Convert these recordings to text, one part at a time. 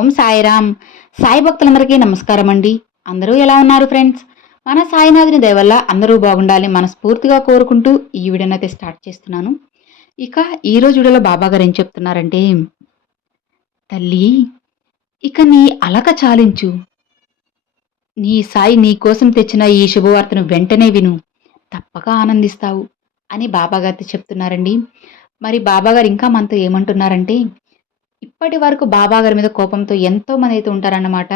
ఓం సాయిరామ్. సాయి భక్తులందరికీ నమస్కారం అండి అందరూ ఎలా ఉన్నారు ఫ్రెండ్స్? మన సాయినాథుని దయవల్ల అందరూ బాగుండాలి మనస్ఫూర్తిగా కోరుకుంటూ ఈ వీడియోని అయితే స్టార్ట్ చేస్తున్నాను. ఇక ఈ రోజు వీడియోలో బాబా గారు ఏం చెప్తున్నారంటే తల్లి ఇక నీ అలక చాలించు. నీ సాయి నీ కోసం తెచ్చిన ఈ శుభవార్తను వెంటనే విను. తప్పక ఆనందిస్తావు అని బాబాగారితో చెప్తున్నారండి. మరి బాబాగారు ఇంకా మనతో ఏమంటున్నారంటే ఇప్పటి వరకు బాబా గారి మీద కోపంతో ఎంతో మంది అయితే ఉంటారన్నమాట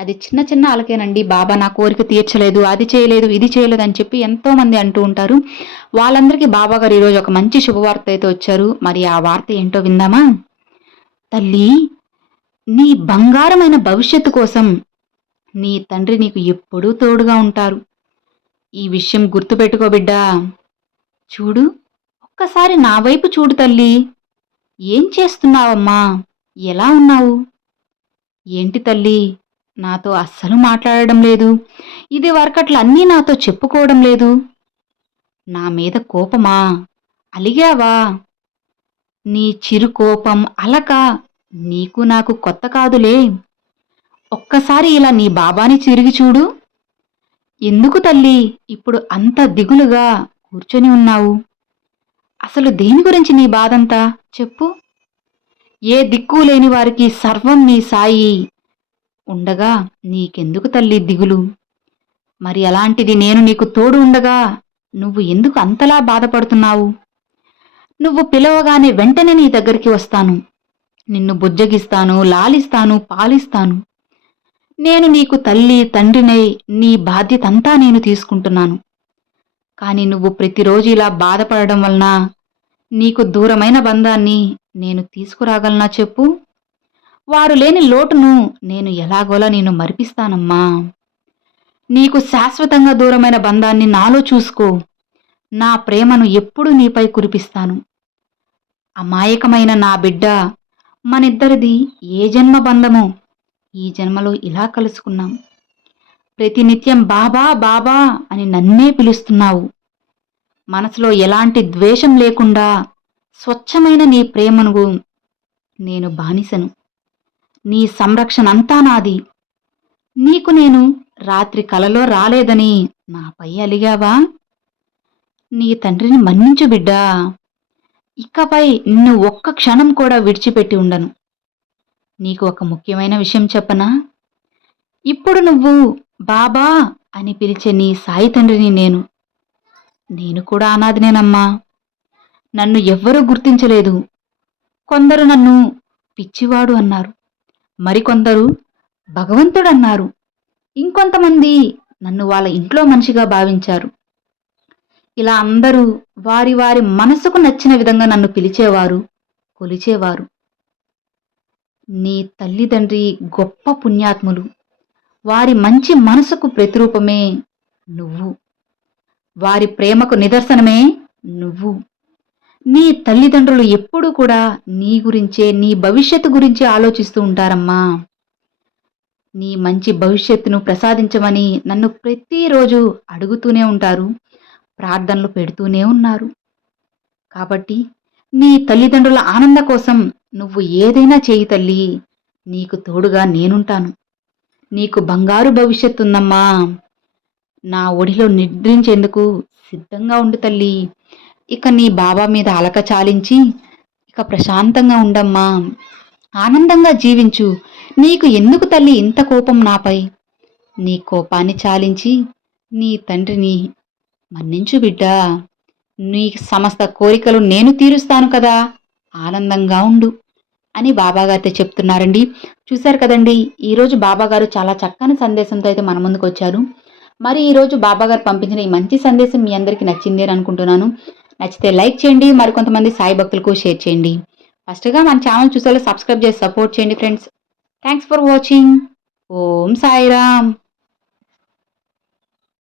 అది చిన్న చిన్న అలకేనండి బాబా నా కోరిక తీర్చలేదు అది చేయలేదు ఇది చేయలేదు అని చెప్పి ఎంతో మంది అంటూ ఉంటారు. వాళ్ళందరికీ బాబా గారు ఈరోజు ఒక మంచి శుభవార్త అయితే వచ్చారు. మరి ఆ వార్త ఏంటో విందామా? తల్లి నీ బంగారమైన భవిష్యత్తు కోసం నీ తండ్రి నీకు ఎప్పుడూ తోడుగా ఉంటారు. ఈ విషయం గుర్తుపెట్టుకో బిడ్డా. చూడు ఒక్కసారి నా వైపు చూడు తల్లి. ఏం చేస్తున్నావమ్మా? ఎలా ఉన్నావు? ఏంటి తల్లి? నాతో అస్సలు మాట్లాడడం లేదు. ఇది వరకట్లన్నీ నాతో చెప్పుకోవడం లేదు. నా మీద కోపమా? అలిగావా? నీ చిరు కోపం అలక నీకు నాకు కొత్త కాదులే. ఒక్కసారి ఇలా నీ బాబాని తిరిగి చూడు. ఎందుకు తల్లి? ఇప్పుడు అంత దిగులుగా కూర్చొని ఉన్నావు. అసలు దేని గురించి నీ బాధంతా? చెప్పు. ఏ దిక్కు లేని వారికి సర్వం నీ సాయి. ఉండగా నీకెందుకు తల్లి దిగులు? మరి అలాంటిది నేను నీకు తోడు ఉండగా నువ్వు ఎందుకు అంతలా బాధపడుతున్నావు? నువ్వు పిలవగానే వెంటనే నీ దగ్గరికి వస్తాను. నిన్ను బుజ్జగిస్తాను లాలిస్తాను పాలిస్తాను. నేను నీకు తల్లి తండ్రినై నీ బాధ్యతంతా నేను తీసుకుంటున్నాను. కానీ నువ్వు ప్రతిరోజు ఇలా బాధపడడం వలన నీకు దూరమైన బంధాన్ని నేను తీసుకురాగలనా చెప్పు? వారు లేని లోటును నేను ఎలాగోలా నేను మరిపిస్తానమ్మా. నీకు శాశ్వతంగా దూరమైన బంధాన్ని నాలో చూసుకో. నా ప్రేమను ఎప్పుడు నీపై కురిపిస్తాను. అమాయకమైన నా బిడ్డ మనిద్దరిది ఏ జన్మ బంధమో ఈ జన్మలో ఇలా కలుసుకున్నాం. ప్రతినిత్యం బాబా బాబా అని నన్నే పిలుస్తున్నావు. మనసులో ఎలాంటి ద్వేషం లేకుండా స్వచ్ఛమైన నీ ప్రేమను నేను బానిసను. నీ సంరక్షణ అంతా నాది. నీకు నేను రాత్రి కలలో రాలేదని నాపై అలిగావా? నీ తండ్రిని మన్నించు బిడ్డా. ఇకపై నిన్ను ఒక్క క్షణం కూడా విడిచిపెట్టి ఉండను. నీకు ఒక ముఖ్యమైన విషయం చెప్పనా? ఇప్పుడు నువ్వు బాబా అని పిలిచే నీ సాయి తండ్రిని నేను. నేను కూడా అనాథనేనమ్మా. నన్ను ఎవ్వరూ గుర్తించలేదు. కొందరు నన్ను పిచ్చివాడు అన్నారు. మరికొందరు భగవంతుడు అన్నారు ఇంకొంతమంది నన్ను వాళ్ళ ఇంట్లో మనిషిగా భావించారు. ఇలా అందరూ వారి వారి మనసుకు నచ్చిన విధంగా నన్ను పిలిచేవారు కొలిచేవారు. నీ తల్లిదండ్రి గొప్ప పుణ్యాత్ములు. వారి మంచి మనసుకు ప్రతిరూపమే నువ్వు. వారి ప్రేమకు నిదర్శనమే నువ్వు. నీ తల్లిదండ్రులు ఎప్పుడూ కూడా నీ గురించే నీ భవిష్యత్తు గురించి ఆలోచిస్తూ ఉంటారమ్మా. నీ మంచి భవిష్యత్తును ప్రసాదించమని నన్ను ప్రతిరోజు అడుగుతూనే ఉంటారు ప్రార్థనలు పెడుతూనే ఉన్నారు. కాబట్టి నీ తల్లిదండ్రుల ఆనంద కోసం నువ్వు ఏదైనా చేయి తల్లి నీకు తోడుగా నేనుంటాను. నీకు బంగారు భవిష్యత్తు ఉందమ్మా నా ఒడిలో నిద్రించేందుకు సిద్ధంగా ఉండు తల్లి. ఇక నీ బాబా మీద అలక చాలించి ఇక ప్రశాంతంగా ఉండమ్మా. ఆనందంగా జీవించు. నీకు ఎందుకు తల్లి ఇంత కోపం నాపై? నీ కోపాన్ని చాలించి నీ తండ్రిని మన్నించు బిడ్డా. నీ సమస్త కోరికలు నేను తీరుస్తాను కదా. ఆనందంగా ఉండు. అని బాబాగారితో చెప్తున్నారండి. చూశారు కదండి ఈరోజు బాబాగారు చాలా చక్కని సందేశంతో అయితే మన ముందుకు వచ్చారు. మరి ఈరోజు బాబాగారు పంపించిన ఈ మంచి సందేశం మీ అందరికీ నచ్చింది అని అనుకుంటున్నాను. నచ్చితే లైక్ చేయండి మరికొంతమంది సాయి భక్తులకు షేర్ చేయండి. ఫస్ట్గా మన ఛానల్ చూసేలా సబ్స్క్రైబ్ చేసి సపోర్ట్ చేయండి friends. Thanks for watching. Om Sairam.